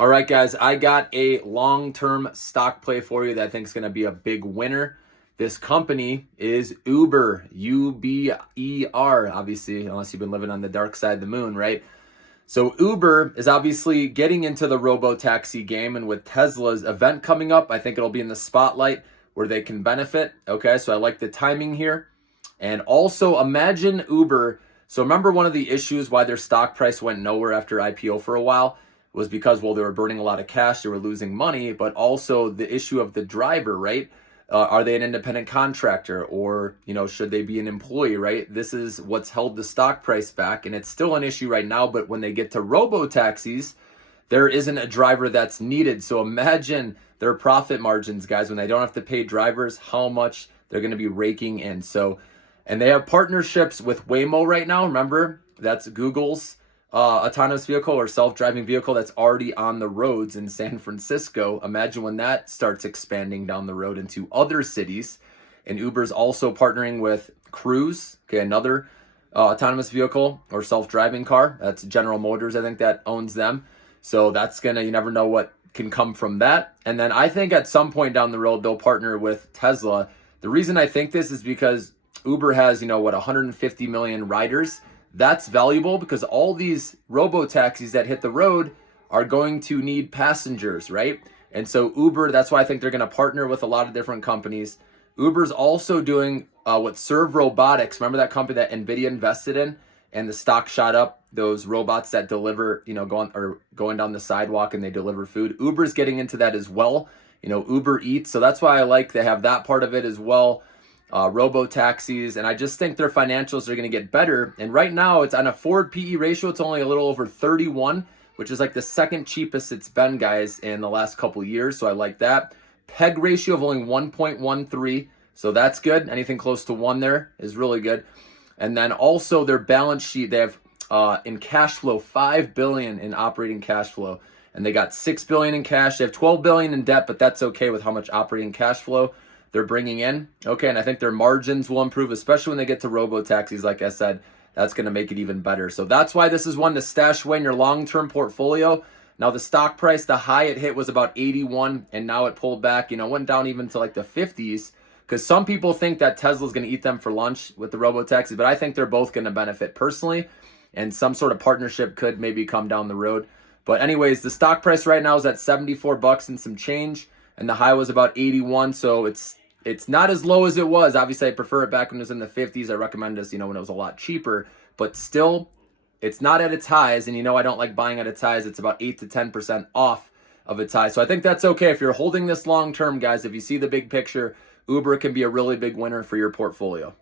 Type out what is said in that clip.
All right, guys, I got a long-term stock play for you that I think is going to be a big winner. This company is Uber, U-B-E-R, obviously, unless you've been living on the dark side of the moon, right? So Uber is obviously getting into the robo-taxi game, and with Tesla's event coming up, I think it'll be in the spotlight where they can benefit. Okay, so I like the timing here. And also imagine Uber. So remember one of the issues why their stock price went nowhere after IPO for a while was because, well, they were burning a lot of cash, they were losing money, but also the issue of the driver, right? Are they an independent contractor, or, should they be an employee, right? This is what's held the stock price back, and it's still an issue right now, but when they get to robo-taxis, there isn't a driver that's needed. So imagine their profit margins, guys, when they don't have to pay drivers, how much they're going to be raking in. And they have partnerships with Waymo right now. Remember, that's Google's autonomous vehicle or self-driving vehicle that's already on the roads in San Francisco. Imagine when that starts expanding down the road into other cities. And Uber's also partnering with Cruise, okay, another autonomous vehicle or self-driving car. That's General Motors, I think, that owns them. So that's you never know what can come from that. And then I think at some point down the road, they'll partner with Tesla. The reason I think this is because Uber has, 150 million riders. That's valuable because all these robo-taxis that hit the road are going to need passengers, right? And so Uber, that's why I think they're going to partner with a lot of different companies. Uber's also doing what Serve Robotics, remember that company that NVIDIA invested in, and the stock shot up, those robots that deliver, going down the sidewalk and they deliver food. Uber's getting into that as well, Uber Eats. So that's why I like they have that part of it as well. Robo-taxis, and I just think their financials are going to get better. And right now, it's on a forward PE ratio. It's only a little over 31, which is like the second cheapest it's been, guys, in the last couple years. So I like that. PEG ratio of only 1.13, so that's good. Anything close to 1 there is really good. And then also their balance sheet, they have in cash flow, $5 billion in operating cash flow, and they got $6 billion in cash. They have $12 billion in debt, but that's okay with how much operating cash flow they're bringing in. Okay, and I think their margins will improve, especially when they get to robo-taxis. Like I said, that's going to make it even better. So that's why this is one to stash away in your long-term portfolio. Now, the stock price, the high it hit was about 81, and now it pulled back, went down even to like the 50s, because some people think that Tesla's going to eat them for lunch with the robo-taxis, but I think they're both going to benefit personally, and some sort of partnership could maybe come down the road. But anyways, the stock price right now is at 74 bucks and some change, and the high was about 81, so it's not as low as it was. Obviously, I prefer it back when it was in the 50s. I recommend this, when it was a lot cheaper. But still, it's not at its highs. And I don't like buying at its highs. It's about 8 to 10% off of its highs. So I think that's okay. If you're holding this long term, guys, if you see the big picture, Uber can be a really big winner for your portfolio.